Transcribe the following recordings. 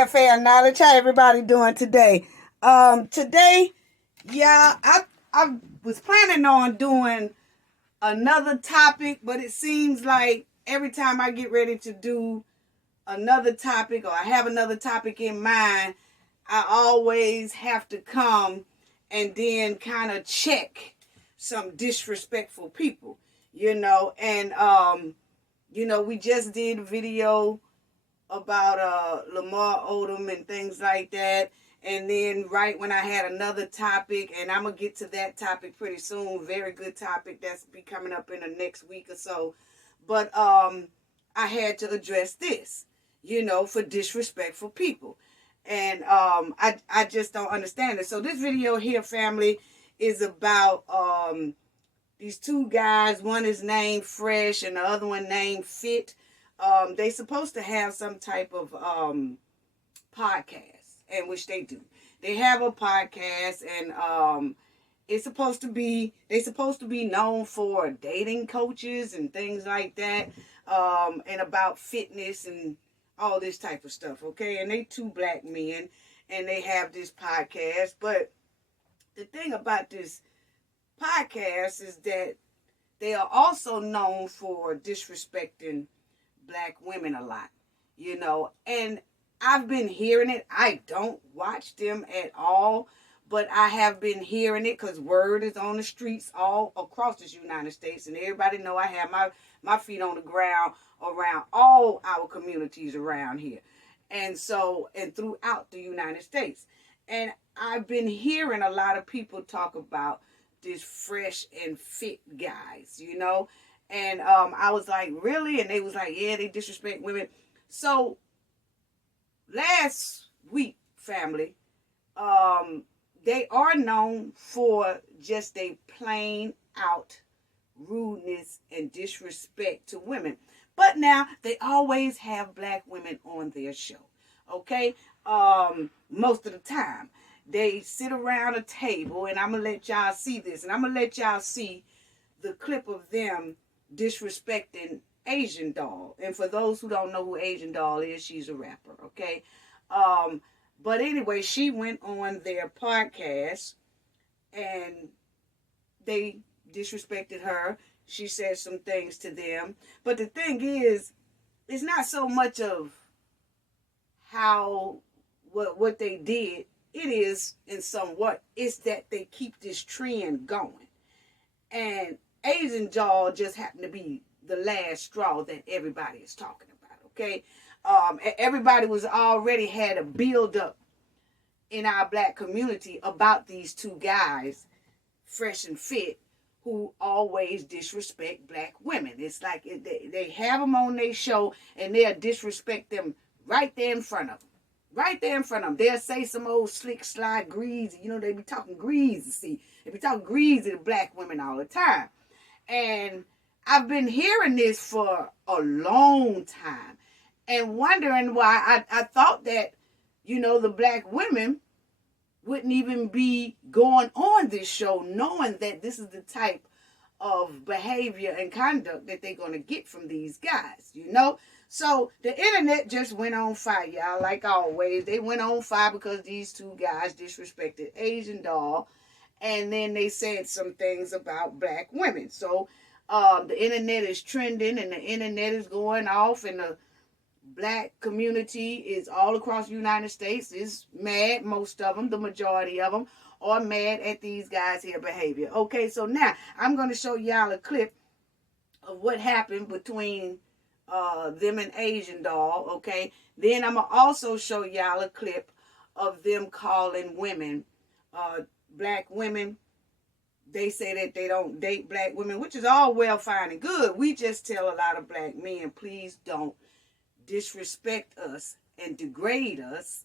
KFA knowledge. How everybody doing today? Today, yeah, I was planning on doing another topic, but it seems like every time I get ready to do another topic or I have another topic in mind, I always have to come and then kind of check some disrespectful people, and we just did a video about Lamar Odom and things like that. And then right when I had another topic, and I'm going to get to that topic pretty soon, very good topic that's be coming up in the next week or so. But I had to address this, for disrespectful people. And I just don't understand it. So this video here, family, is about these two guys. One is named Fresh and the other one named Fit. They supposed to have some type of podcast, and which they do. They have a podcast, and they're supposed to be known for dating coaches and things like that, and about fitness and all this type of stuff. Okay, and they two black men, and they have this podcast. But the thing about this podcast is that they are also known for disrespecting black women a lot, and I've been hearing it. I don't watch them at all, but I have been hearing it because word is on the streets all across the United States, and everybody know I have my feet on the ground around all our communities around here, and throughout the United States. And I've been hearing a lot of people talk about this Fresh and Fit guys, and I was like, really? And they was like, yeah, they disrespect women. So last week, family, they are known for just a plain out rudeness and disrespect to women. But now they always have black women on their show. Okay? Most of the time. They sit around a table, and I'm going to let y'all see this. And I'm going to let y'all see the clip of them disrespecting Asian Doll. And for those who don't know who Asian Doll is, she's a rapper, okay? But anyway, she went on their podcast, and they disrespected her. She said some things to them. But the thing is, it's not so much of what they did. It is, in somewhat, it's that they keep this trend going. And Asian Doll just happened to be the last straw that everybody is talking about, okay? Everybody was already had a build-up in our black community about these two guys, Fresh and Fit, who always disrespect black women. It's like they have them on their show, and they'll disrespect them right there in front of them. Right there in front of them. They'll say some old slick, slide, greasy. They be talking greasy, see. They be talking greasy to black women all the time. And I've been hearing this for a long time and wondering why I thought that, the black women wouldn't even be going on this show knowing that this is the type of behavior and conduct that they're going to get from these guys, So the internet just went on fire, y'all, like always. They went on fire because these two guys disrespected Asian Doll, and then they said some things about black women. So the internet is trending, and the internet is going off, and the black community is all across the United States is mad. Most of them, the majority of them, are mad at these guys' here behavior. Okay, so now I'm going to show y'all a clip of what happened between them and Asian Doll, okay? Then I'm going to also show y'all a clip of them calling women, black women. They say that they don't date black women, which is all well, fine, and good. We just tell a lot of black men, please don't disrespect us and degrade us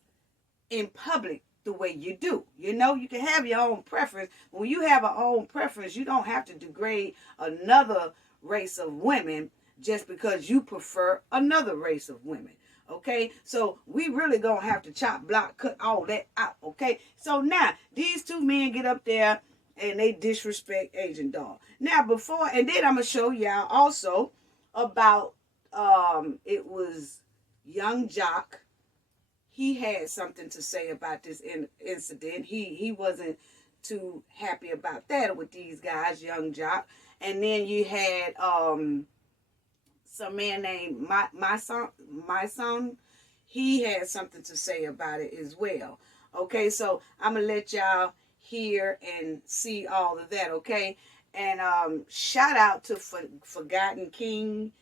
in public the way you do. You can have your own preference. When you have an own preference, you don't have to degrade another race of women just because you prefer another race of women. Okay, so we really gonna have to chop, block, cut all that out. Okay, so now these two men get up there and they disrespect Asian Doll. Now and then I'm gonna show y'all also about it was Young Jock. he had something to say about this incident. He wasn't too happy about that with these guys, Young Jock. And then you had some man named my son. He had something to say about it as well. Okay, so I'm gonna let y'all hear and see all of that. Okay, and shout out to Forgotten King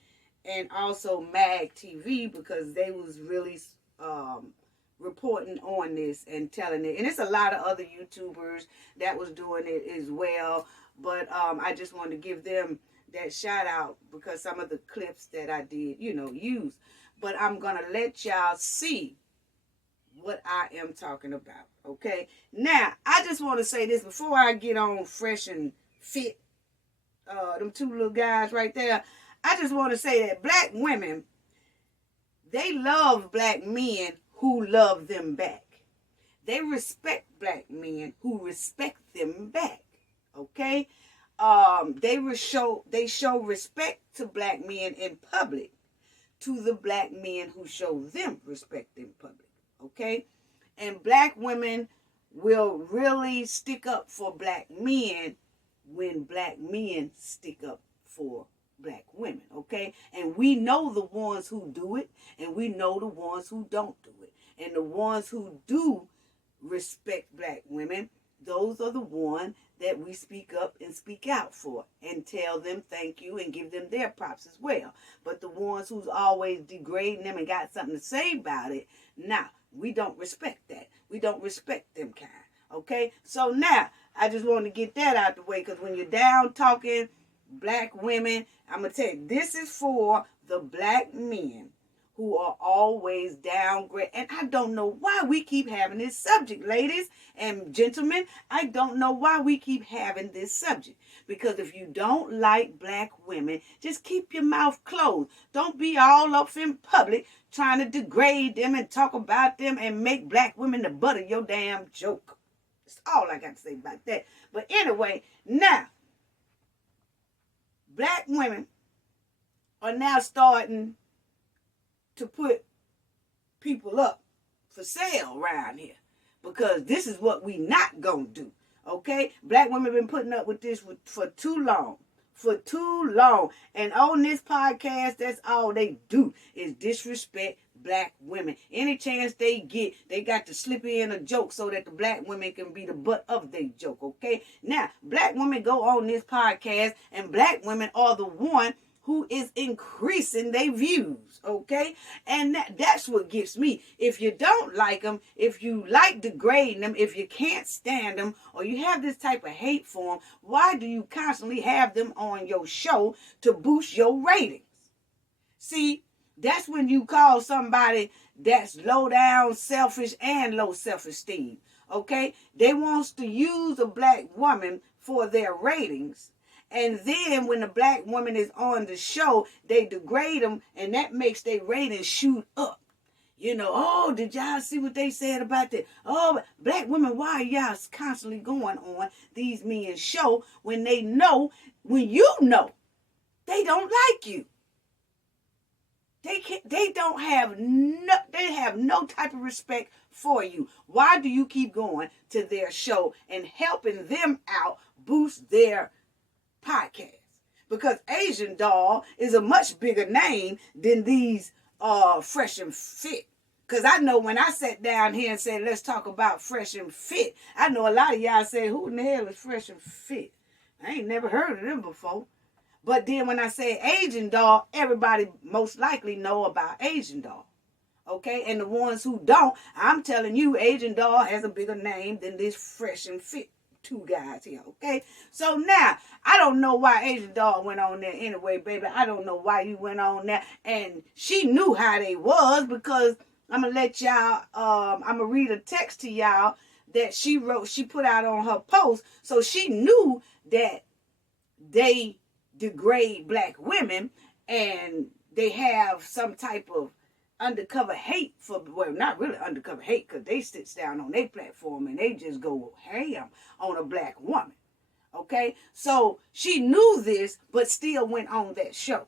and also Mag TV, because they was really reporting on this and telling it. And it's a lot of other YouTubers that was doing it as well. But I just wanted to give them that shout out because some of the clips that I did, use. But I'm going to let y'all see what I am talking about. Okay. Now, I just want to say this before I get on Fresh and Fit, them two little guys right there. I just want to say that black women, they love black men who love them back. They respect black men who respect them back. Okay? They show respect to black men in public to the black men who show them respect in public. Okay? And black women will really stick up for black men when black men stick up for black women, okay? And we know the ones who do it, and we know the ones who don't do it. And the ones who do respect black women, those are the ones that we speak up and speak out for and tell them thank you and give them their props as well. But the ones who's always degrading them and got something to say about it, nah, we don't respect that. We don't respect them kind, okay? So now, I just want to get that out the way, because when you're down talking black women, I'm going to tell you, this is for the black men who are always downgrade. And I don't know why we keep having this subject, ladies and gentlemen. I don't know why we keep having this subject. Because if you don't like black women, just keep your mouth closed. Don't be all up in public trying to degrade them and talk about them and make black women the butt of your damn joke. That's all I got to say about that. But anyway, now, black women are now starting to put people up for sale around here, because this is what we not gonna do, okay? Black women been putting up with this for too long. And on this podcast, that's all they do is disrespect black women. Any chance they get, they got to slip in a joke so that the black women can be the butt of their joke, okay? Now, black women go on this podcast, and black women are the one who is increasing their views, okay? And that's what gets me. If you don't like them, if you like degrading them, if you can't stand them, or you have this type of hate for them, why do you constantly have them on your show to boost your ratings? See, that's when you call somebody that's low down, selfish, and low self-esteem, okay? They wants to use a black woman for their ratings. And then when the black woman is on the show, they degrade them, and that makes their ratings shoot up. Oh, did y'all see what they said about that? Oh, black women, why are y'all constantly going on these men's show when you know, they don't like you? They have no type of respect for you. Why do you keep going to their show and helping them out boost their podcast? Because Asian Doll is a much bigger name than these Fresh and Fit. Because I know when I sat down here and said, let's talk about Fresh and Fit, I know a lot of y'all say, who in the hell is Fresh and Fit? I ain't never heard of them before. But then when I say Asian Doll, everybody most likely know about Asian Doll. Okay? And the ones who don't, I'm telling you, Asian Doll has a bigger name than this Fresh and Fit two guys here, okay? So now, I don't know why Asian Doll went on there anyway, baby. I don't know why you went on there. And she knew how they was, because I'm going to let y'all, I'm going to read a text to y'all that she put out on her post. So she knew that they degrade black women and they have some type of undercover hate not really undercover hate, because they sit down on their platform and they just go ham on a black woman. Okay? So she knew this, but still went on that show.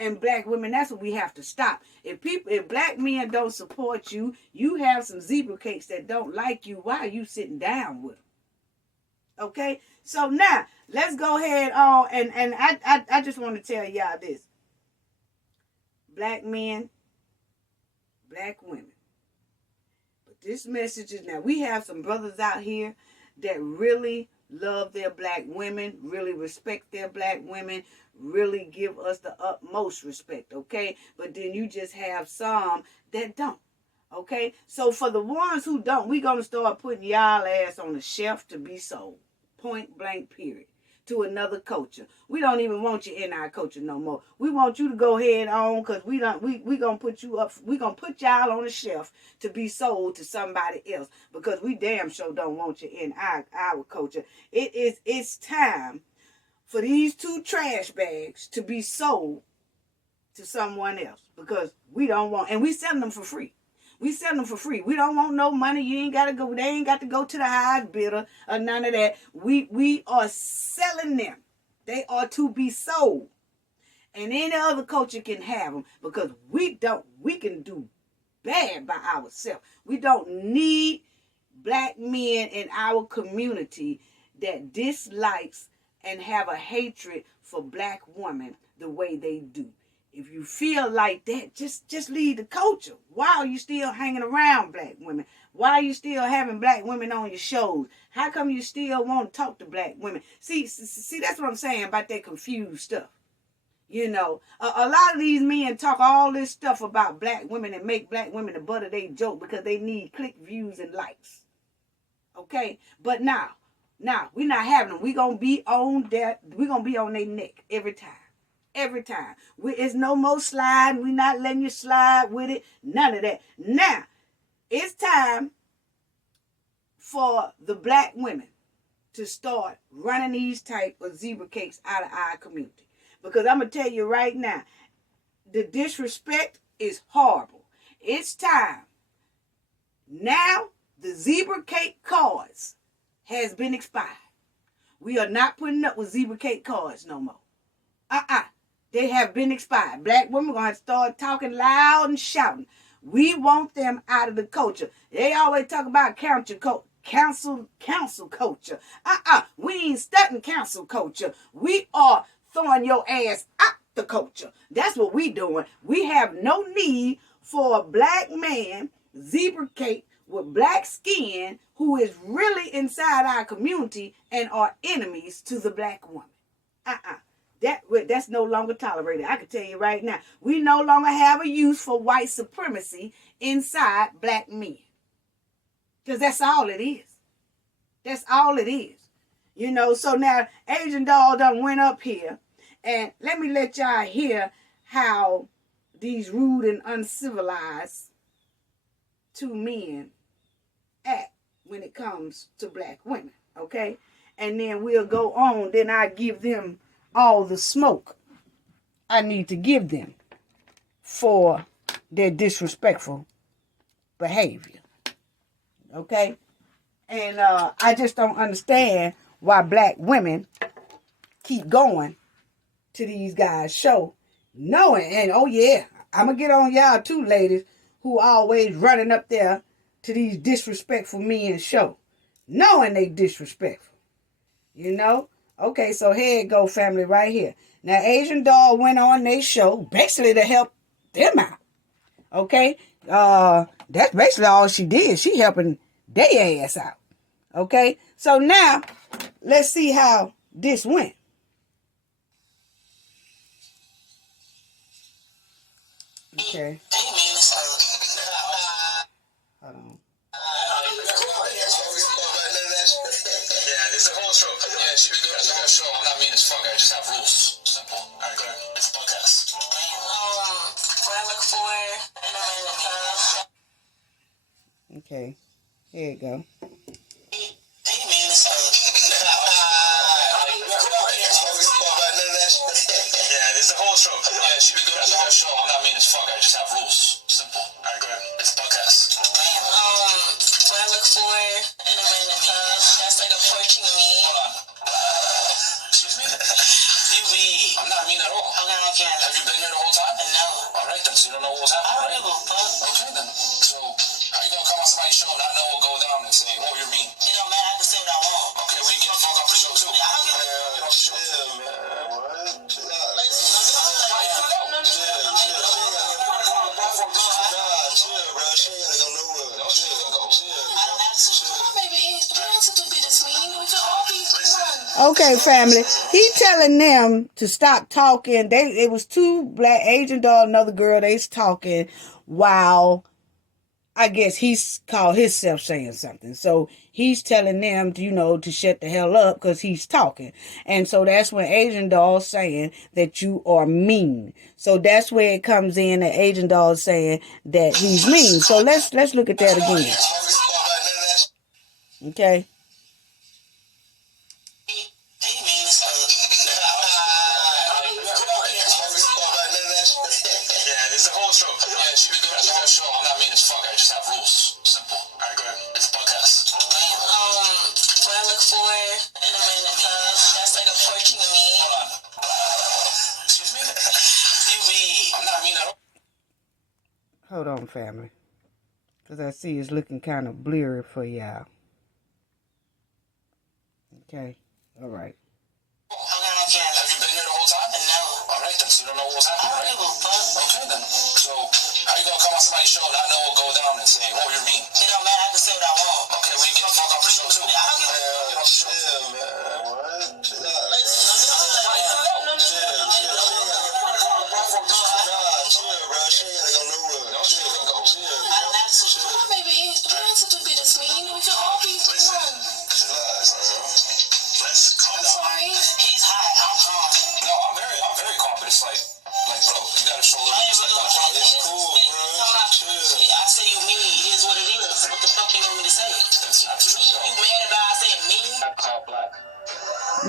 And black women, that's what we have to stop. If black men don't support you, you have some zebra cakes that don't like you, why are you sitting down with them? Okay? So now, let's go ahead on, and I just want to tell y'all this. Black men, black women. But this message is, now we have some brothers out here that really love their black women, really respect their black women, really give us the utmost respect, okay? But then you just have some that don't, okay? So for the ones who don't, we're going to start putting y'all ass on the shelf to be sold. Point blank, period. To another culture. We don't even want you in our culture no more. We want you to go ahead on, because we gonna put you up, we gonna put y'all on the shelf to be sold to somebody else, because we damn sure don't want you in our culture. It's time for these two trash bags to be sold to someone else, because we don't want, and we selling them for free. We sell them for free. We don't want no money. You ain't got to go. They ain't got to go to the highest bidder or none of that. We are selling them. They are to be sold. And any other culture can have them, because we can do bad by ourselves. We don't need black men in our community that dislikes and have a hatred for black women the way they do. If you feel like that, just leave the culture. Why are you still hanging around black women? Why are you still having black women on your shows? How come you still want to talk to black women? See, that's what I'm saying about that confused stuff. You know, a lot of these men talk all this stuff about black women and make black women the butt of their joke because they need click, views, and likes. Okay? But now, we're not having them. We're going to be on their neck every time. Every time. It's no more sliding. We're not letting you slide with it. None of that. Now, it's time for the black women to start running these type of zebra cakes out of our community. Because I'm going to tell you right now, the disrespect is horrible. It's time. Now, the zebra cake cards has been expired. We are not putting up with zebra cake cards no more. They have been expired. Black women are going to start talking loud and shouting. We want them out of the culture. They always talk about council culture. We ain't studying council culture. We are throwing your ass out the culture. That's what we doing. We have no need for a black man, zebra cake, with black skin, who is really inside our community and are enemies to the black woman. That's no longer tolerated. I can tell you right now, we no longer have a use for white supremacy inside black men. Because that's all it is. That's all it is. You know, so now Asian Doll done went up here, and let me let y'all hear how these rude and uncivilized two men act when it comes to black women, okay? And then we'll go on, then I give them all the smoke I need to give them for their disrespectful behavior. Okay? And I just don't understand why black women keep going to these guys' show, knowing, and oh yeah, I'm going to get on y'all too, ladies, who always running up there to these disrespectful men's show, knowing they disrespectful. You know? Okay, so here it go, family, right here. Now, Asian Doll went on their show basically to help them out. Okay? That's basically all she did. She helping their ass out. Okay? So now, let's see how this went. Okay. Hold on. It's a whole show. Yeah, she be doing the whole show. I'm not mean as fuck. I just have rules. Simple. Alright, go ahead. It's a podcast. What I look for in a man. Okay. Here you go. It's a whole show. Yeah, she be doing the whole show. I'm not mean as fuck. I just have rules. Simple. Alright, go ahead. It's a podcast. What I look for in a man that's like approaching me. Hold on. Excuse me? You mean? I'm not mean at all. Okay. Have you been here the whole time? so you don't know what was happening, right? I don't give a fuck. Okay, then. So, how you gonna come on somebody's show and not know what go down and say, oh, you're mean? It don't matter. I can say what I want. Okay, we get the fuck off the show, too. I don't give a fuck. Chill, man. What? Chill out. Okay, family. He telling them to stop talking. It was two black Asian doll, another girl. They's talking while I guess he's called himself saying something. So he's telling them, to shut the hell up because he's talking. And so that's when Asian doll saying that you are mean. So that's where it comes in that Asian doll saying that he's mean. So let's look at that again. Okay. Hold on, family. Because I see it's looking kind of blurry for y'all. Okay. All right. Have you been here the whole time? No. All right, then. So you don't know what was happening, right? I don't give a fuck. Okay, then. So, how you gonna come on somebody's show and not know what go down and say, oh, you're mean? It don't matter. I can say what I want. Okay, we get the fuck off the show, too. I don't give a fuck. Chill, man. What? Chill out.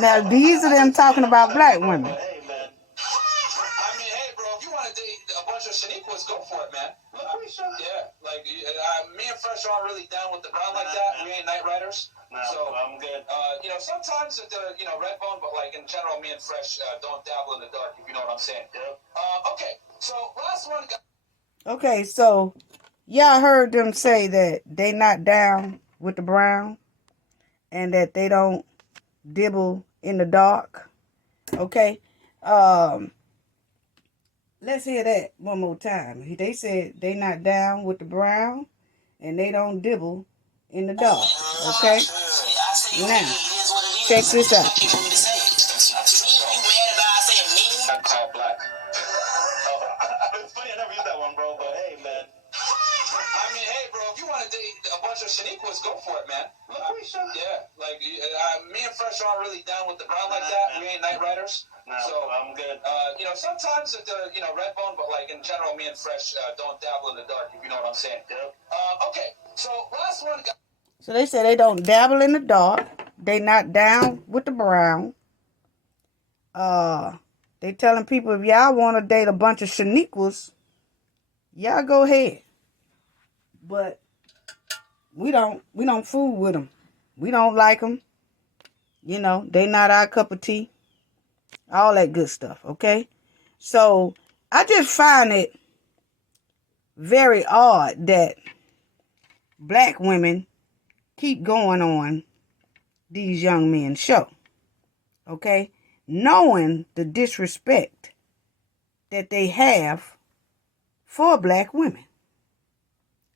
Now, these are them talking about black women. I mean, hey, bro, if you want to date a bunch of Shaniquas, go for it, man. Yeah, like, me and Fresh aren't really down with the brown like that. We ain't night riders. No, so, I'm good. Sometimes at the, Redbone, but, like, in general, me and Fresh don't dabble in the dark, if you know what I'm saying. Yep. Okay, so last one. Okay, so y'all heard them say that they not down with the brown and that they don't dibble in the dark. Okay. Let's hear that one more time. They said they not down with the brown and they don't dibble in the dark. Okay. Now, check this out. It's funny, I never used that one, bro, but hey, man. I mean, hey, bro, if you want to date a bunch of Shaniquas, go for it, man. Yeah, like, me and Fresh aren't really down with the brown like that. We ain't night riders. No, so, I'm good. Sometimes at the, Redbone, but, like, in general, me and Fresh don't dabble in the dark, if you know what I'm saying. Yep. Okay, so last one. So they say they don't dabble in the dark. They not down with the brown. They telling people if y'all want to date a bunch of Shaniquas, y'all go ahead. But we don't fool with them. We don't like them. They not our cup of tea. All that good stuff, okay? So I just find it very odd that black women keep going on these young men's show, okay? Knowing the disrespect that they have for black women,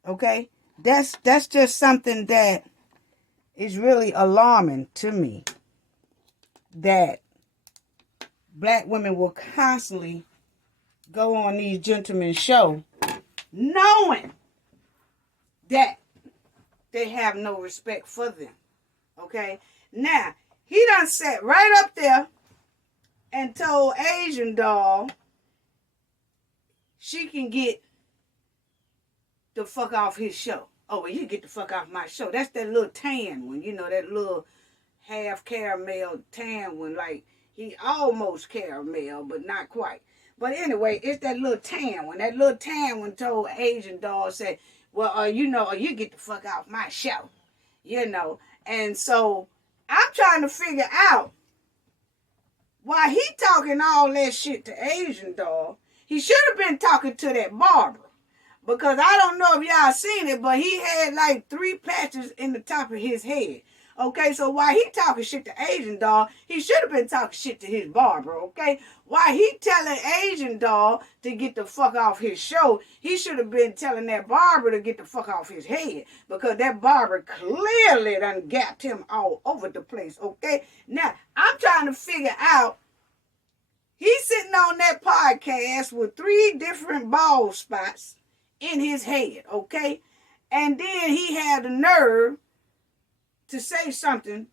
okay? That's just something that is really alarming to me, that black women will constantly go on these gentlemen's show knowing that they have no respect for them. Okay? Now, he done sat right up there and told Asian doll she can get the fuck off his show. Oh, well, you get the fuck off my show. That's that little tan one, that little half caramel tan one, like he almost caramel, but not quite. But anyway, it's that little tan one. That little tan one told Asian doll, said, well, you get the fuck off my show. And so I'm trying to figure out why he talking all that shit to Asian doll He should have been talking to that barber. Because I don't know if y'all seen it, but he had like 3 patches in the top of his head. Okay, so while he talking shit to Asian doll, he should have been talking shit to his barber, okay? While he telling Asian doll to get the fuck off his show, he should have been telling that barber to get the fuck off his head. Because that barber clearly done gapped him all over the place, okay? Now, I'm trying to figure out, he's sitting on that podcast with 3 different bald spots in his head, okay? And then he had the nerve to say something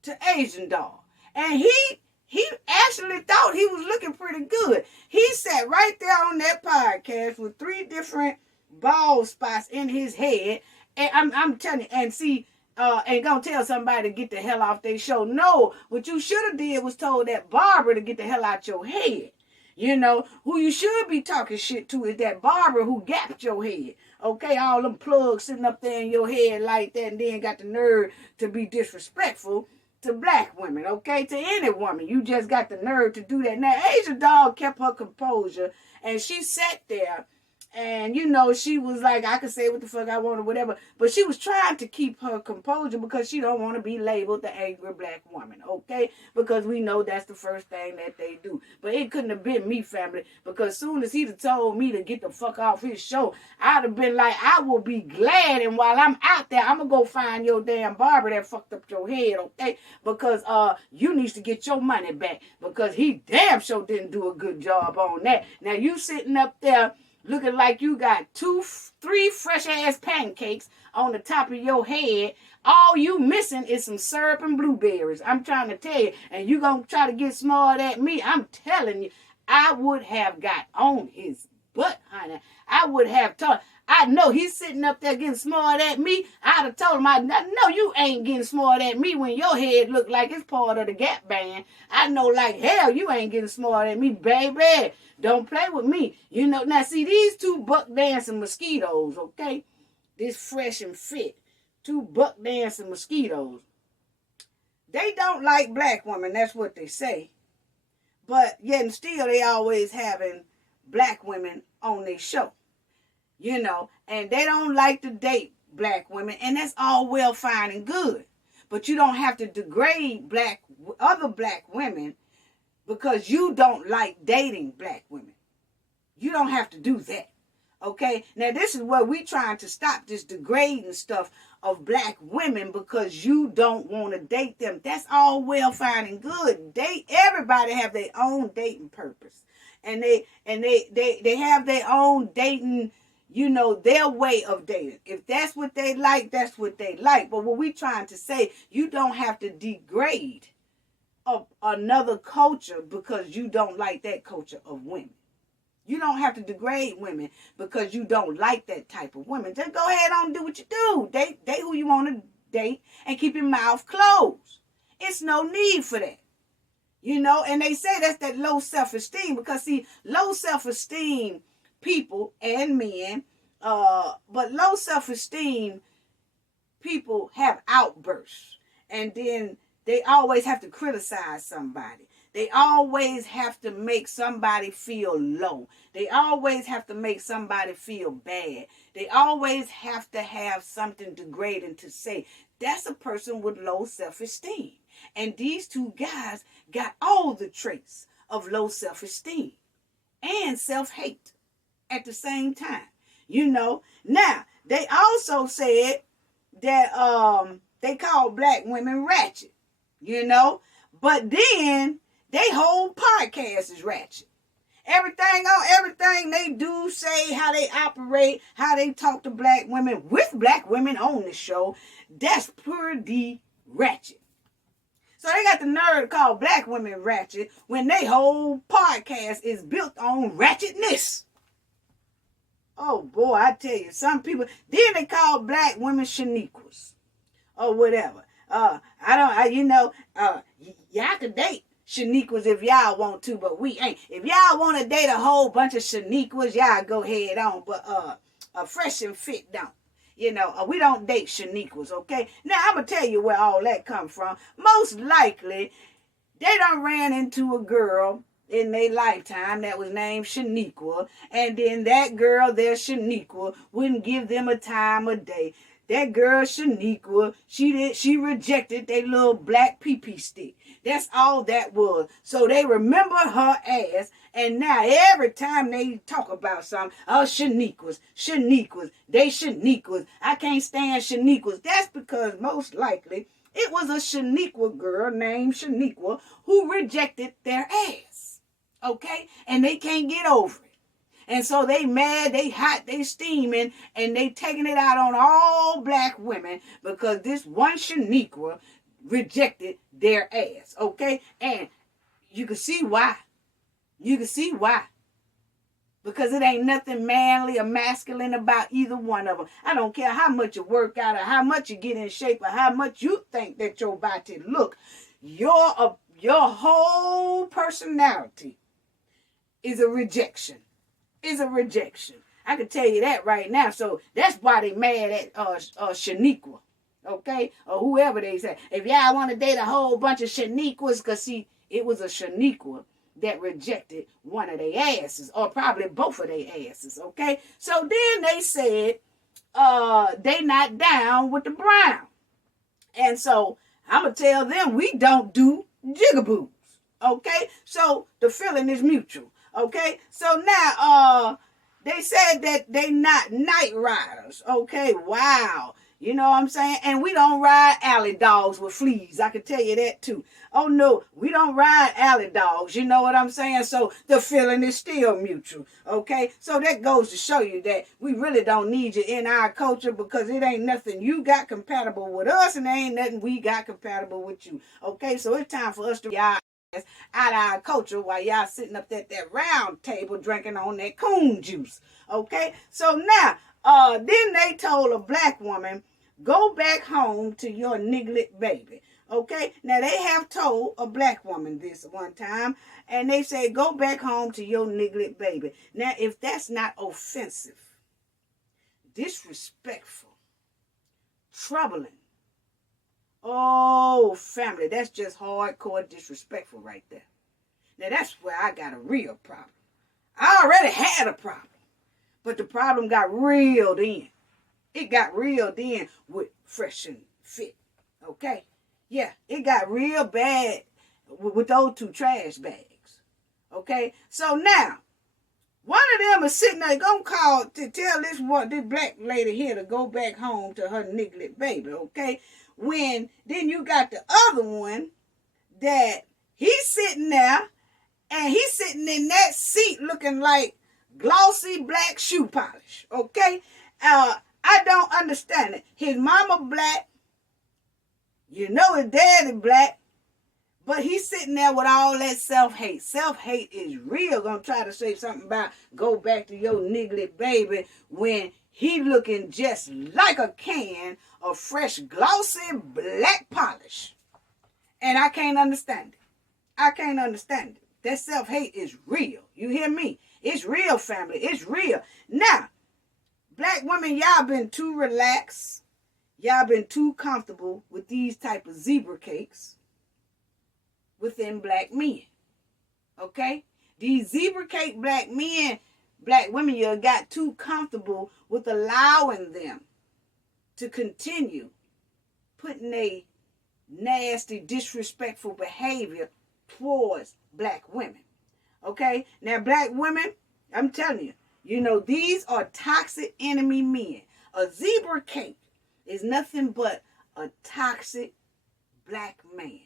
to Asian doll. And he actually thought he was looking pretty good. He sat right there on that podcast with 3 different bald spots in his head. And I'm telling you, and see, ain't gonna tell somebody to get the hell off their show. No, what you should have did was told that barber to get the hell out your head. You know, who you should be talking shit to is that barber who gapped your head. Okay, all them plugs sitting up there in your head like that, and then got the nerve to be disrespectful to black women, okay? To any woman. You just got the nerve to do that. Now, Asian doll kept her composure, and she sat there, and, you know, she was like, I could say what the fuck I want or whatever, but she was trying to keep her composure because she don't want to be labeled the angry black woman, okay? Because we know that's the first thing that they do. But it couldn't have been me, family, because as soon as he'd have told me to get the fuck off his show, I'd have been like, I will be glad, and while I'm out there, I'm going to go find your damn barber that fucked up your head, okay? Because you need to get your money back, because he damn sure didn't do a good job on that. Now, you sitting up there looking like you got 3 fresh ass pancakes on the top of your head. All you missing is some syrup and blueberries. I'm trying to tell you. And you gonna try to get smart at me. I'm telling you, I would have got on his butt, honey. I would have told. I know he's sitting up there getting smart at me. I'd have told him, I know you ain't getting smart at me when your head look like it's part of the Gap Band. I know like hell you ain't getting smart at me, baby. Don't play with me. You know, now see these 2 buck dancing mosquitoes, okay? This fresh and fit. 2 buck dancing mosquitoes. They don't like black women, that's what they say. But yet and still they always having black women on their show. You know, and they don't like to date black women, and that's all well, fine, and good. But you don't have to degrade other black women because you don't like dating black women. You don't have to do that, okay? Now, this is where we trying to stop this degrading stuff of black women because you don't want to date them. That's all well, fine, and good. Everybody have their own dating purpose, and they have their own dating. You know, their way of dating. If that's what they like, that's what they like. But what we trying to say, you don't have to degrade another culture because you don't like that culture of women. You don't have to degrade women because you don't like that type of women. Just go ahead on and do what you do. Date who you want to date and keep your mouth closed. It's no need for that. You know, and they say that's that low self-esteem because, see, low self-esteem people and men, but low self-esteem people have outbursts, and then they always have to criticize somebody. They always have to make somebody feel low. They always have to make somebody feel bad. They always have to have something degrading to say. That's a person with low self-esteem. And these 2 guys got all the traits of low self-esteem and self-hate at the same time. You know, now they also said that they call black women ratchet, you know, but then they whole podcast is ratchet. Everything they do, say, how they operate, how they talk to black women with black women on the show, that's pretty ratchet. So they got the nerve to call black women ratchet when they whole podcast is built on ratchetness. Oh boy, I tell you, some people, then they call black women shaniquas or whatever. Y'all could date shaniquas if y'all want to, but we ain't. If y'all want to date a whole bunch of shaniquas, y'all go head on, but fresh and fit don't. You know, we don't date shaniquas, okay? Now, I'm going to tell you where all that come from. Most likely, they done ran into a girl in their lifetime that was named Shaniqua. And then that girl there, Shaniqua, wouldn't give them a time of day. That girl Shaniqua, she rejected their little black pee-pee stick. That's all that was. So they remember her ass. And now every time they talk about something, oh, Shaniquas, they Shaniquas. I can't stand Shaniquas. That's because most likely it was a Shaniqua girl named Shaniqua who rejected their ass. Okay? And they can't get over it. And so they mad, they hot, they steaming, and they taking it out on all black women because this one Shaniqua rejected their ass. Okay? And you can see why. You can see why. Because it ain't nothing manly or masculine about either one of them. I don't care how much you work out or how much you get in shape or how much you think that your body look. Your whole personality is a rejection. Is a rejection. I can tell you that right now. So that's why they mad at Shaniqua. Okay? Or whoever they say. If y'all want to date a whole bunch of Shaniquas, because see, it was a Shaniqua that rejected one of their asses, or probably both of their asses, okay? So then they said they not down with the brown. And so I'm going to tell them we don't do jigaboos, okay? So the feeling is mutual, okay? So now they said that they not night riders, okay? Wow. You know what I'm saying? And we don't ride alley dogs with fleas. I can tell you that too. Oh no, we don't ride alley dogs. You know what I'm saying? So the feeling is still mutual. Okay? So that goes to show you that we really don't need you in our culture because it ain't nothing you got compatible with us and there ain't nothing we got compatible with you. Okay? So it's time for us to y'all out of our culture while y'all sitting up at that round table drinking on that coon juice. Okay? So now, then they told a black woman, go back home to your niglet baby. Okay? Now, they have told a black woman this one time, and they say, go back home to your niglet baby. Now, if that's not offensive, disrespectful, troubling, oh, family, that's just hardcore disrespectful right there. Now, that's where I got a real problem. I already had a problem, but the problem got reeled in. It got reeled in with Fresh and Fit, okay? Yeah, it got real bad with those two trash bags, okay? So now, one of them is sitting there gonna call to tell this black lady here to go back home to her niglet baby, okay? When then you got the other one that he's sitting there and he's sitting in that seat looking like glossy black shoe polish, okay? I don't understand it. His mama black, you know his daddy black, but he's sitting there with all that self-hate. Self-hate is real. Gonna try to say something about go back to your niglet baby when he looking just like a can of fresh glossy black polish. And I can't understand it. I can't understand it. That self-hate is real. You hear me? It's real, family. It's real. Now, black women, y'all been too relaxed. Y'all been too comfortable with these type of zebra cakes within black men. Okay? These zebra cake black men, black women, you got too comfortable with allowing them to continue putting a nasty, disrespectful behavior towards black women. Okay? Now, black women, I'm telling you, you know, these are toxic enemy men. A zebra cake is nothing but a toxic black man.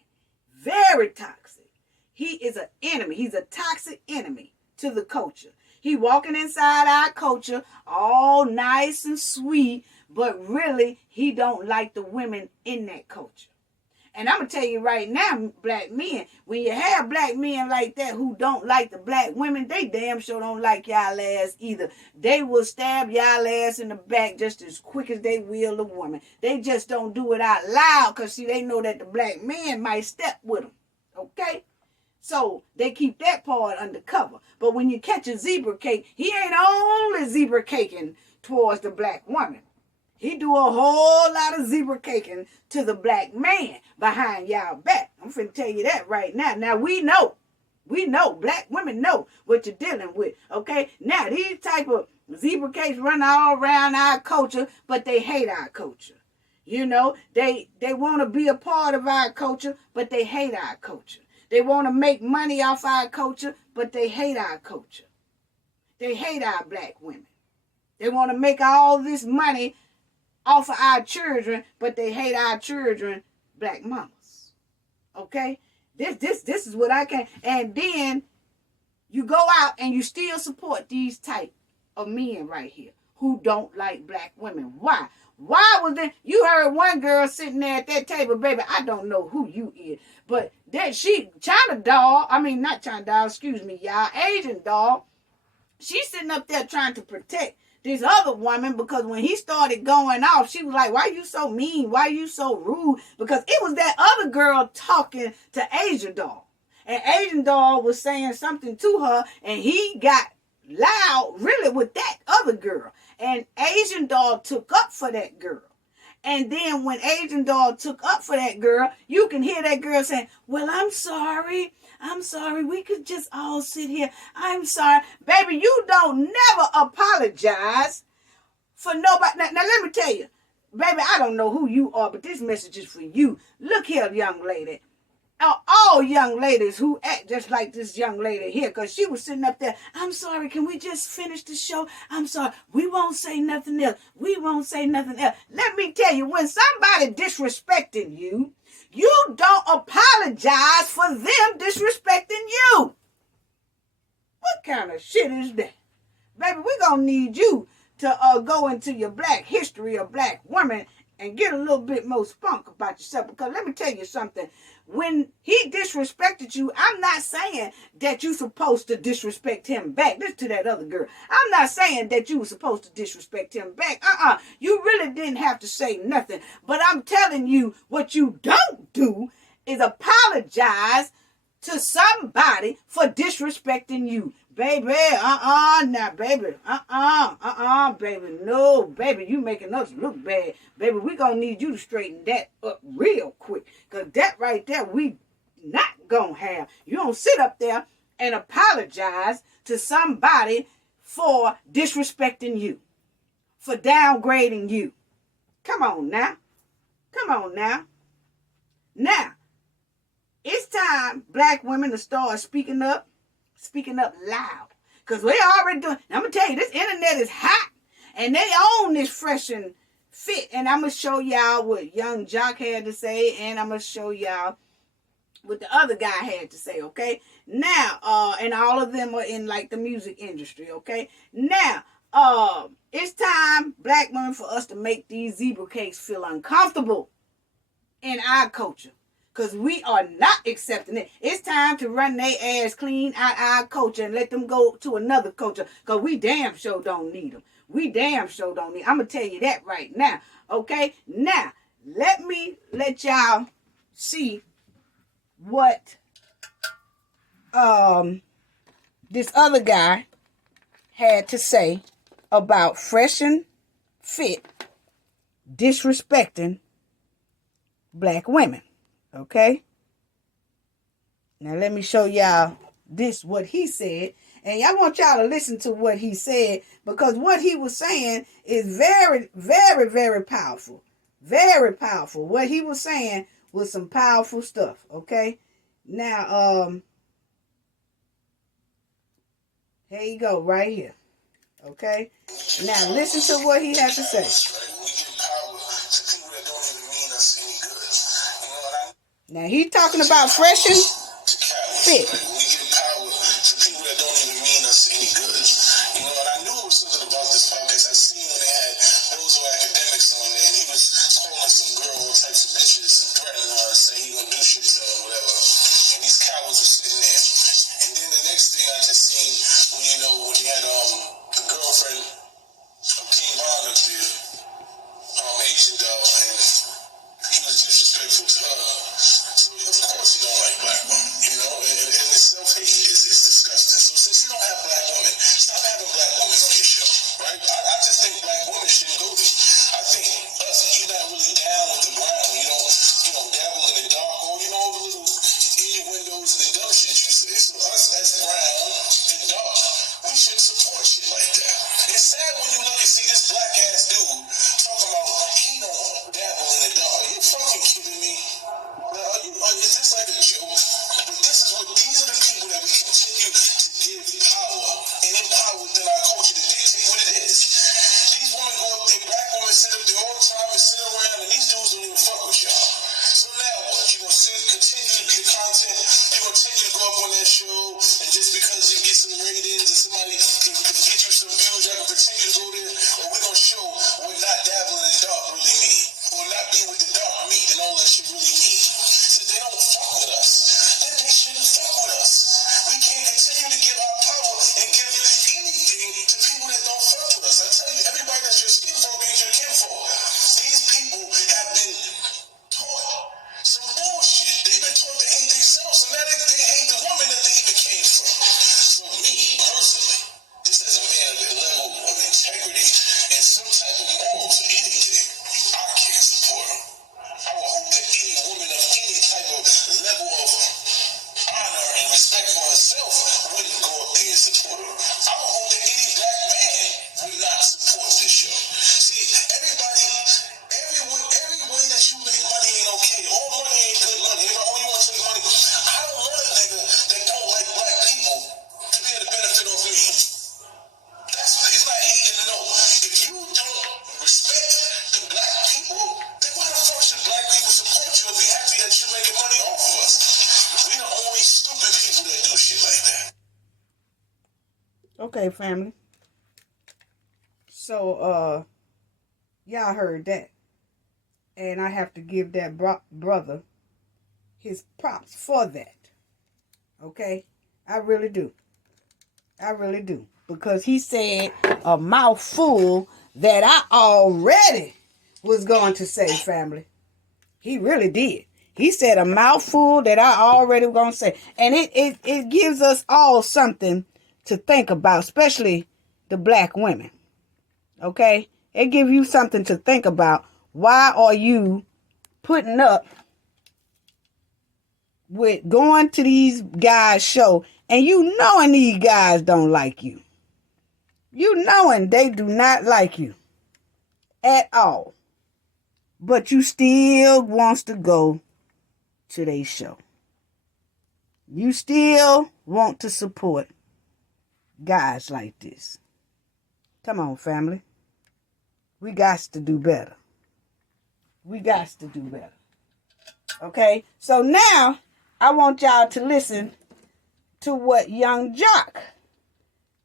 Very toxic. He is an enemy. He's a toxic enemy to the culture. He walking inside our culture all nice and sweet, but really he don't like the women in that culture. And I'm going to tell you right now, black men, when you have black men like that who don't like the black women, they damn sure don't like y'all ass either. They will stab y'all ass in the back just as quick as they will the woman. They just don't do it out loud because, see, they know that the black man might step with them. Okay? So they keep that part undercover. But when you catch a zebra cake, he ain't only zebra caking towards the black woman. He do a whole lot of zebra caking to the black man behind y'all back. I'm finna tell you that right now. Now, we know We know, black women know what you're dealing with, okay? Now, these type of zebra cakes run all around our culture, but they hate our culture. You know, they want to be a part of our culture, but they hate our culture. They want to make money off our culture, but they hate our culture. They hate our black women. They want to make all this money off of our children, but they hate our children, black mamas. Okay? This is what I can. And then you go out and you still support these type of men right here who don't like black women. Why? Why was there? You heard one girl sitting there at that table, baby. I don't know who you is, but that China doll. I mean, not China doll. Excuse me, y'all. Asian doll. She's sitting up there trying to protect this other woman because when he started going off, she was like, "Why you so mean? Why you so rude?" Because it was that other girl talking to Asian doll, and Asian doll was saying something to her, and he got loud really with that other girl. And Asian doll took up for that girl. And then when Asian doll took up for that girl, you can hear that girl saying, "Well, I'm sorry. We could just all sit here. I'm sorry." Baby, you don't never apologize for nobody. Now let me tell you, baby, I don't know who you are, but this message is for you. Look here, young lady. All young ladies who act just like this young lady here, because she was sitting up there, "I'm sorry, can we just finish the show? I'm sorry, we won't say nothing else. We won't say nothing else." Let me tell you, when somebody disrespecting you, you don't apologize for them disrespecting you. What kind of shit is that? Baby, we're going to need you to go into your black history of black women and get a little bit more spunk about yourself. Because let me tell you something. When he disrespected you, I'm not saying that you're supposed to disrespect him back. Listen to that other girl. I'm not saying that you were supposed to disrespect him back. You really didn't have to say nothing. But I'm telling you, what you don't do is apologize to somebody for disrespecting you. Baby, now, baby, baby, no, baby, you making us look bad. Baby, we gonna need you to straighten that up real quick, because that right there, we not gonna have. You don't sit up there and apologize to somebody for disrespecting you, for downgrading you. Come on now. Now, it's time black women to start speaking up loud. Because we already doing, I'm going to tell you, this internet is hot. And they own this fresh and fit. And I'm going to show y'all what Young Jock had to say. And I'm going to show y'all what the other guy had to say, okay? Now, and all of them are in like the music industry, okay? Now, it's time, black women, for us to make these zebra cakes feel uncomfortable in our culture. Because we are not accepting it. It's time to run their ass clean out our culture and let them go to another culture. Because we damn sure don't need them. I'm going to tell you that right now. Okay? Now, let me let y'all see what this other guy had to say about fresh and fit disrespecting black women. Okay? Now let me show y'all what he said. And I want y'all to listen to what he said, because what he was saying is very, very, very powerful. Very powerful. What he was saying was some powerful stuff. Okay? Now, here you go, right here. Okay? Now listen to what he had to say. Now he's talking about fresh and fit. We give power to people that don't even mean us any good. You know, and I knew it was something about this podcast. I seen when they had those academics on there, and he was calling some girl all types of bitches and threatening her and saying he gonna do shit to her or whatever. And these cowards were sitting there. And then the next thing I just seen when he had the girlfriend of King Von up there, Asian doll, and he was disrespectful to her. So of course he don't like black women, you know, and it's show, and just because you get some ratings and somebody can get you some views, y'all can continue to go there, or we're gonna show what not dabbling in dark really mean, or not being with the dark meat and all that shit really mean. So they don't fuck with us, then they shouldn't fuck with us. We can't continue to give our power and give anything to people that don't fuck with us. I tell you, everybody that's your skin folk ain't your kinfolk. These people have been taught some bullshit. They've been taught to hate themselves, so now they hate the woman that they even came from. So me, personally, just as a man of a level of integrity and some type of morals or anything, I can't support them. I would hope that any woman of any type of level of honor and respect for herself wouldn't go up there and support her. I would hope that any black man would not support this show. See, everybody, every way that you make money ain't okay. All money ain't good money. Oh, you want to take money? I don't want a nigga that don't like black people to be able to benefit off me. It's not hating to know. If you don't respect the black people, then why the fuck should black people support you if we happy that you're making money off of us? We the only stupid people that do shit like that. Okay, family. So, y'all heard that. And I have to give that brother his props for that. Okay? I really do. I really do. Because he said a mouthful that I already was going to say, family. He really did. He said a mouthful that I already was going to say. And it gives us all something to think about, especially the black women. Okay? It gives you something to think about. Why are you putting up with going to these guys' show and you knowing these guys don't like you? You knowing they do not like you at all. But you still wants to go to their show. You still want to support guys like this. Come on, family. We got to do better. We got to do better. Okay? So now, I want y'all to listen to what Young Jock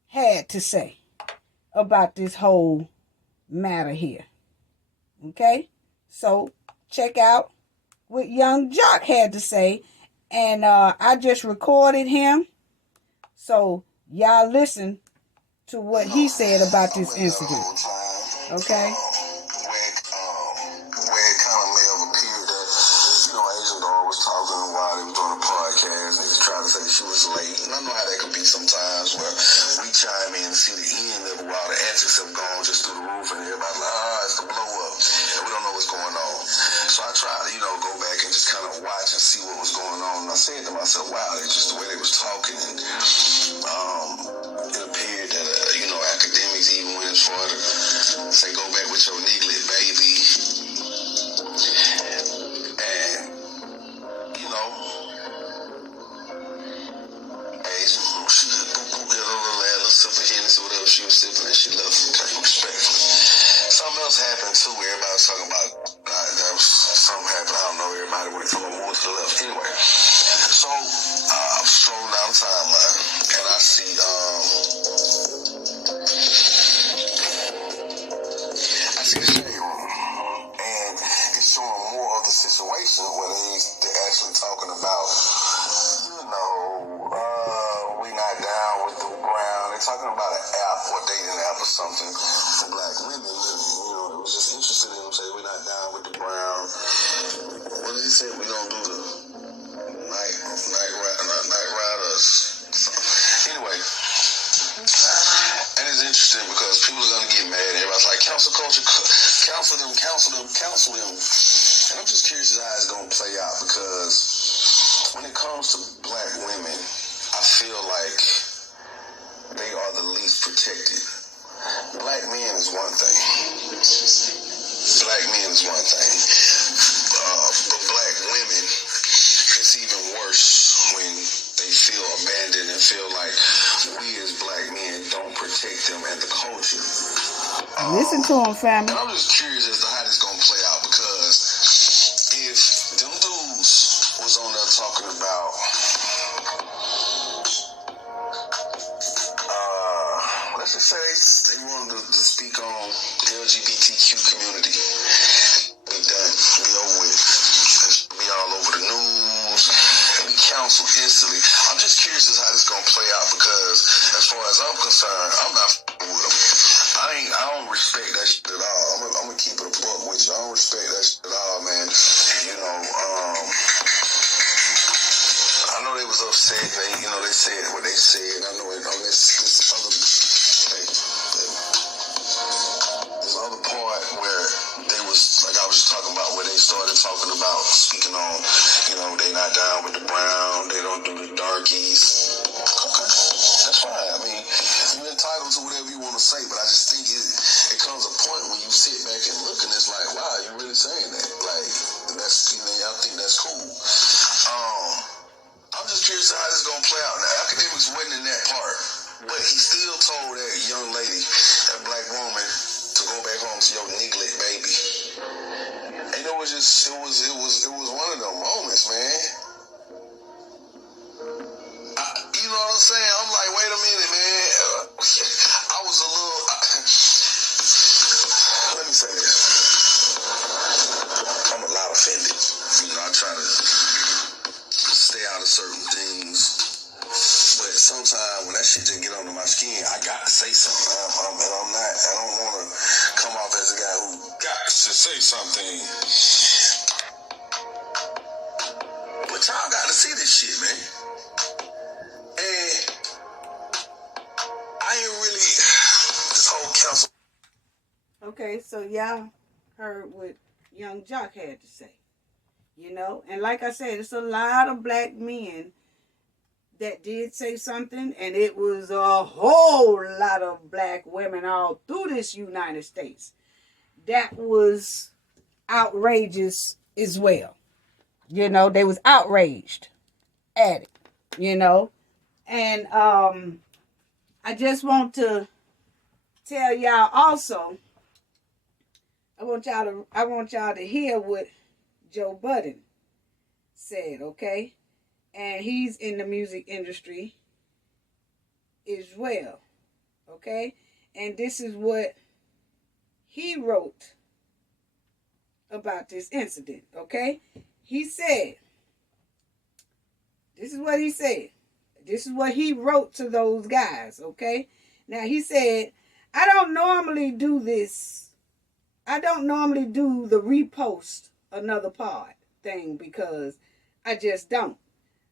had to say about this whole matter here. Okay? So, check out what Young Jock had to say. And I just recorded him. So, y'all listen to what he said about this incident. Okay? Where it kind of may have appeared that, Asian Dog was talking while they were doing a podcast and he was trying to say that she was late. And I know how that could be sometimes where we chime in and see the end of it while the antics have gone just through the roof and everybody's like, it's the blow up. And we don't know what's going on. So I tried to, go back and just kind of watch and see what was going on. And I said to myself, wow, it's just the way they was talking. And it appeared that, academics even went as far to say, go back with your niglet, baby. And Asian, sip of Hennessy, whatever she was sipping, and she left, respectfully. Something else happened too, where everybody was talking about, that was something happened, I don't know, everybody went from the more to the left. Anyway, so I'm strolling down the timeline, and I see, the shade room, and it's showing more of the situation where they're actually talking about, we not down with the brown. They're talking about an app or dating app or something for black women. And, it was just interested in them saying we're not down with the brown. What did he say? We don't do the night riders. Anyway. And it's interesting because people are going to get mad. Everybody's like, cancel culture, counsel them. And I'm just curious as how it's going to play out because when it comes to black women, I feel like they are the least protected. Black men is one thing. But black women, it's even worse when they feel abandoned and feel like we as black men don't protect them and the culture. Listen to him, family. And I'm just curious as to how this is going to play out because if them dudes was on there talking about so instantly. I'm just curious as how this gonna play out because, as far as I'm concerned, I'm not with them. I don't respect that shit at all. I'm gonna keep it a buck with you. I don't respect that shit at all, man. You know, I know they was upset. They said what they said. I know on this other part where they was like I was just talking about where they started talking about speaking on, they not down with the brown, they don't do the darkies. Okay, that's fine. I mean, you're entitled to whatever you want to say, but I just think it comes a point when you sit back and look and it's like, wow, you're really saying that. Like, that's, I think that's cool. I'm just curious how this is gonna play out. Now, academics wasn't in that part, but he still told that young lady, that black woman, to go back home to your niglet baby. And it was one of them moments, man. You know what I'm saying? I'm like, wait a minute, man. I was a little. Let me say this. I'm a lot offended. I try to stay out of certain things. But sometimes when that shit just get under my skin, I got to say something. I don't want to come off as a guy who got to say something. But y'all got to see this shit, man. And I ain't really this whole council. Okay, so y'all heard what young Jock had to say. And like I said, it's a lot of black men that did say something, and it was a whole lot of black women all through this United States that was outrageous as well. They was outraged at it, and I just want to tell y'all also, I want y'all to hear what Joe Budden said, okay? And he's in the music industry as well, okay? And this is what he wrote about this incident, okay? He said, this is what he said. This is what he wrote to those guys, okay? Now, he said, I don't normally do this. I don't normally do the repost another pod thing because I just don't.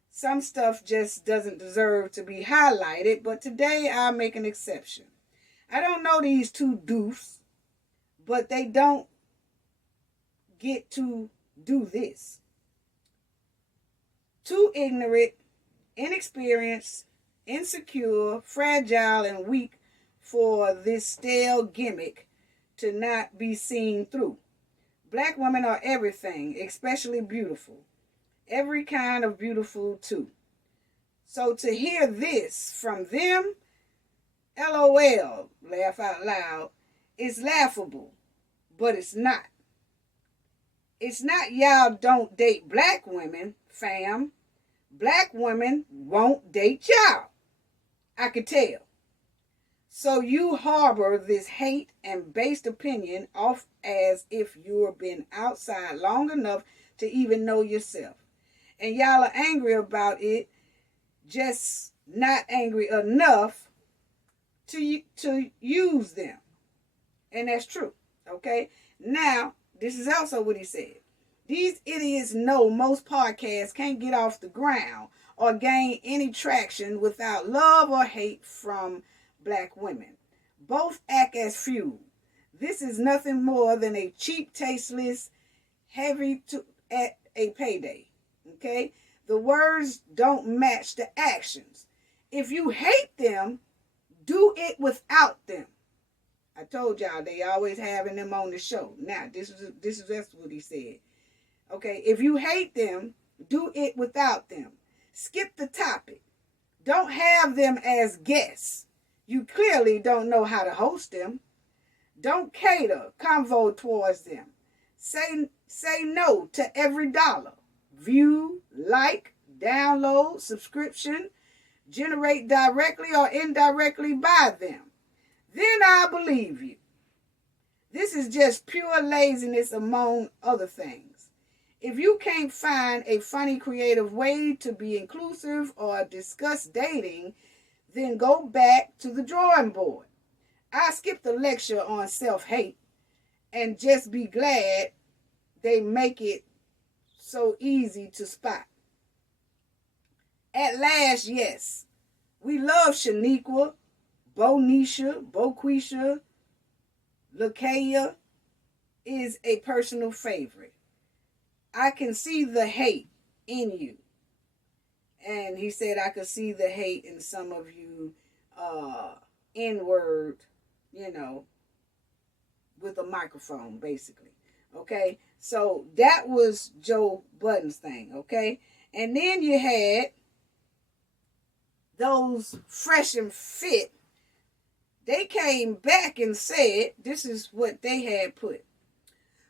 Some stuff just doesn't deserve to be highlighted, but today I'll make an exception. I don't know these two doofs, but they don't get to do this. Too ignorant, inexperienced, insecure, fragile, and weak for this stale gimmick to not be seen through. Black women are everything, especially beautiful. Every kind of beautiful too. So to hear this from them, LOL, laugh out loud, is laughable, but it's not. It's not y'all don't date black women, fam. Black women won't date y'all. I could tell. So you harbor this hate and based opinion off as if you've been outside long enough to even know yourself. And y'all are angry about it, just not angry enough to use them. And that's true, okay? Now, this is also what he said. These idiots know most podcasts can't get off the ground or gain any traction without love or hate from black women. Both act as fuel. This is nothing more than a cheap, tasteless, heavy at a payday. Okay? The words don't match the actions. If you hate them, do it without them. I told y'all they always having them on the show. Now, that's what he said. Okay, if you hate them, do it without them. Skip the topic. Don't have them as guests. You clearly don't know how to host them. Don't cater convo towards them. Say no to every dollar. View, like, download, subscription, generate directly or indirectly by them. Then I believe you. This is just pure laziness among other things. If you can't find a funny, creative way to be inclusive or discuss dating, then go back to the drawing board. I skipped the lecture on self-hate and just be glad they make it so easy to spot. At last, yes, we love Shaniqua, Boquisha, Lakaya is a personal favorite. I can see the hate in you. And he said, I could see the hate in some of you, N-word, with a microphone, basically. Okay? So that was Joe Budden's thing, okay? And then you had those Fresh and Fit. They came back and said, this is what they had put.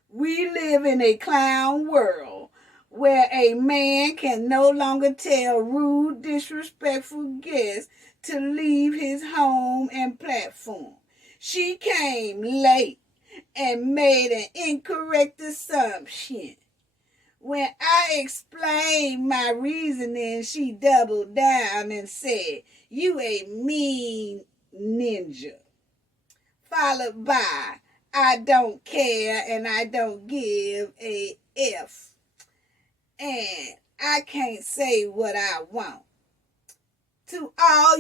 We live in a clown world where a man can no longer tell rude, disrespectful guests to leave his home and platform. She came late and made an incorrect assumption. When I explained my reasoning, she doubled down and said, you a mean ninja. Followed by, I don't care and I don't give a F. And I can't say what I want. To all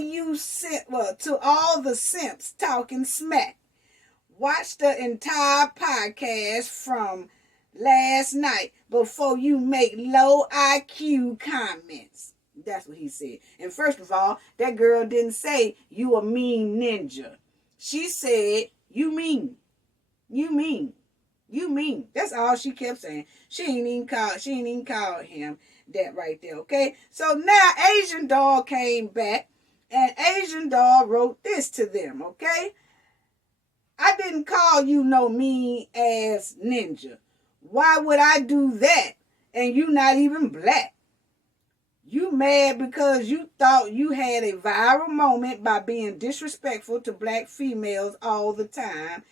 the simps talking smack, watch the entire podcast from last night before you make low IQ comments. That's what he said. And first of all, that girl didn't say you a mean ninja. She said you mean. You mean. You mean. That's all she kept saying. She ain't even called him that right there, okay? So now Asian Doll came back and Asian Doll wrote this to them, okay? I didn't call you no mean ass ninja. Why would I do that? And you not even black. You mad because you thought you had a viral moment by being disrespectful to black females all the time,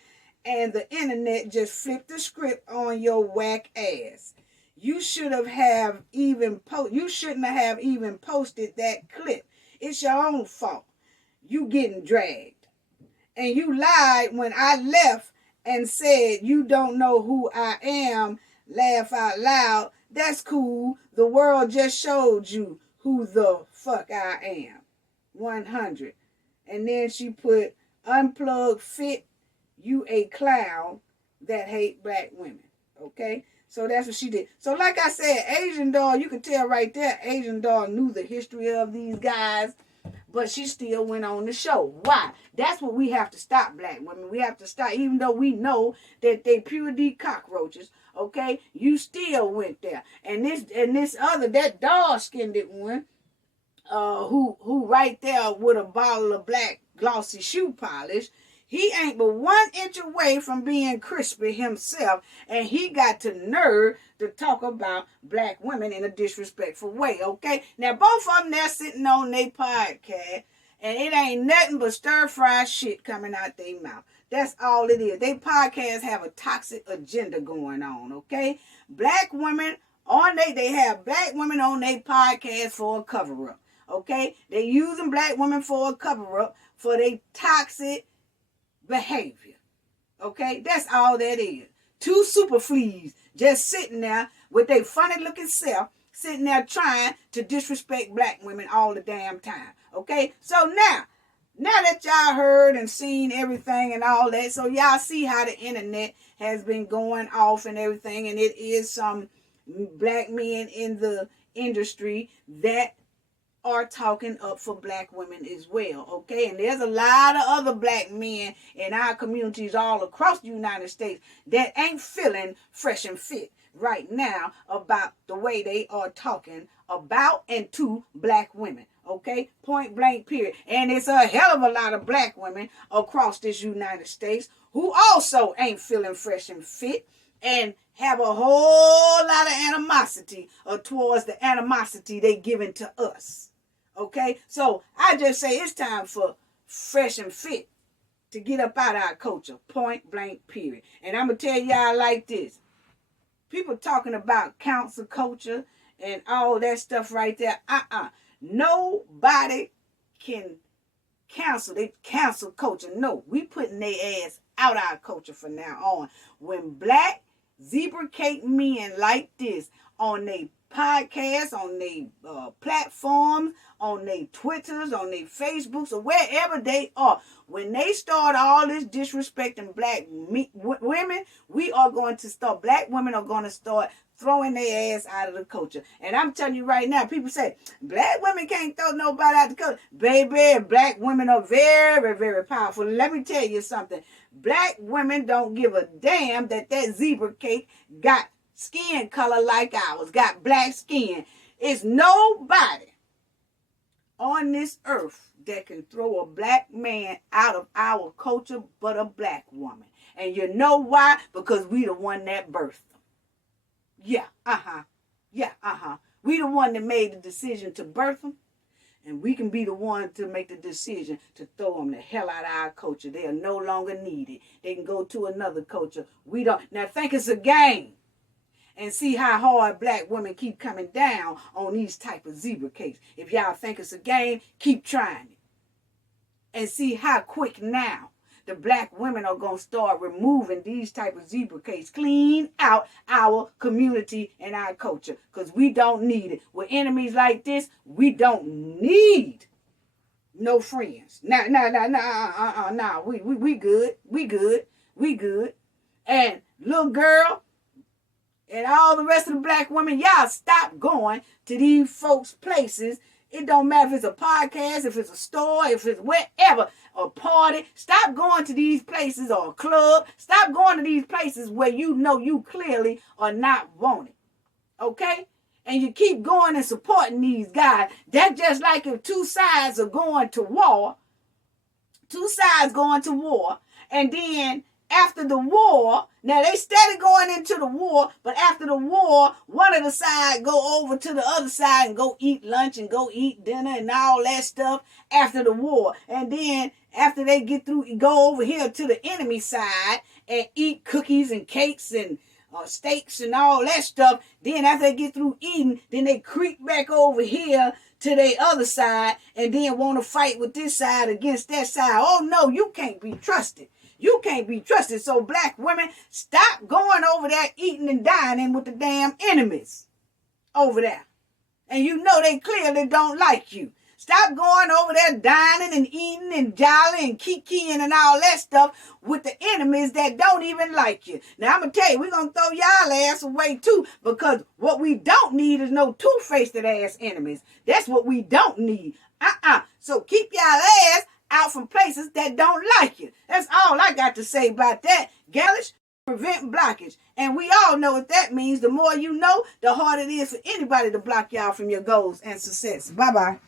and the internet just flipped the script on your whack ass. You shouldn't have even posted that clip. It's your own fault. You getting dragged. And you lied when I left and said you don't know who I am. Laugh out loud. That's cool. The world just showed you who the fuck I am. 100. And then she put, unplug fit, you a clown that hate black women. Okay? So that's what she did. So like I said, Asian Doll, you can tell right there, Asian Doll knew the history of these guys, but she still went on the show. Why? That's what we have to stop, black women. We have to stop, even though we know that they pure D cockroaches. Okay, you still went there, and this other, that dog-skinned one, who right there with a bottle of black glossy shoe polish, he ain't but 1 inch away from being crispy himself, and he got to nerve to talk about black women in a disrespectful way. Okay, now both of them there sitting on their podcast, and it ain't nothing but stir-fried shit coming out their mouth. That's all it is. They podcasts have a toxic agenda going on, okay? Black women they have black women on their podcast for a cover-up, okay? They using black women for a cover-up for their toxic behavior, okay? That's all that is. 2 super fleas just sitting there with their funny-looking self, sitting there trying to disrespect black women all the damn time, okay? So now that y'all heard and seen everything and all that, so y'all see how the internet has been going off and everything, and it is some black men in the industry that are talking up for black women as well, okay? And there's a lot of other black men in our communities all across the United States that ain't feeling fresh and fit right now about the way they are talking about and to black women. Okay, point blank period. And it's a hell of a lot of black women across this United States who also ain't feeling fresh and fit and have a whole lot of animosity towards the animosity they giving to us. Okay, so I just say it's time for fresh and fit to get up out of our culture. Point blank period. And I'm going to tell y'all like this. People talking about council culture and all that stuff right there. Nobody can cancel. They cancel culture. No, we putting their ass out our culture from now on. When black zebra cake men like this on their podcasts, on their platforms, on their Twitters, on their Facebooks, or wherever they are, when they start all this disrespecting black women, black women are going to start throwing their ass out of the culture. And I'm telling you right now, people say, black women can't throw nobody out of the culture. Baby, black women are very, very powerful. Let me tell you something. Black women don't give a damn that zebra cake got skin color like ours, got black skin. It's nobody on this earth that can throw a black man out of our culture but a black woman. And you know why? Because we the one that birthed them. We the one that made the decision to birth them. And we can be the one to make the decision to throw them the hell out of our culture. They are no longer needed. They can go to another culture. We don't. Now think it's a game. And see how hard black women keep coming down on these type of zebra cakes. If y'all think it's a game, keep trying it. And see how quick now the black women are going to start removing these type of zebra cakes. Clean out our community and our culture. Because we don't need it. With enemies like this, we don't need no friends. We good. We good. And little girl, and all the rest of the black women, y'all stop going to these folks' places. It don't matter if it's a podcast, if it's a store, if it's wherever, a party. Stop going to these places or a club. Stop going to these places where you know you clearly are not wanted. Okay? And you keep going and supporting these guys. That's just like if two sides are going to war. And then after the war, now they steady going into the war, but after the war, one of the side go over to the other side and go eat lunch and go eat dinner and all that stuff after the war. And then after they get through, go over here to the enemy side and eat cookies and cakes and steaks and all that stuff. Then after they get through eating, then they creep back over here to their other side and then want to fight with this side against that side. Oh no, you can't be trusted. You can't be trusted. So black women, stop going over there eating and dining with the damn enemies over there. And you know they clearly don't like you. Stop going over there dining and eating and jolly and kikiing and all that stuff with the enemies that don't even like you. Now I'm going to tell you, we're going to throw y'all ass away too, because what we don't need is no two-faced ass enemies. That's what we don't need. So keep y'all ass out from places that don't like you. That's all I got to say about that. Galish, prevent blockage. And we all know what that means. The more you know, the harder it is for anybody to block y'all from your goals and success. Bye-bye.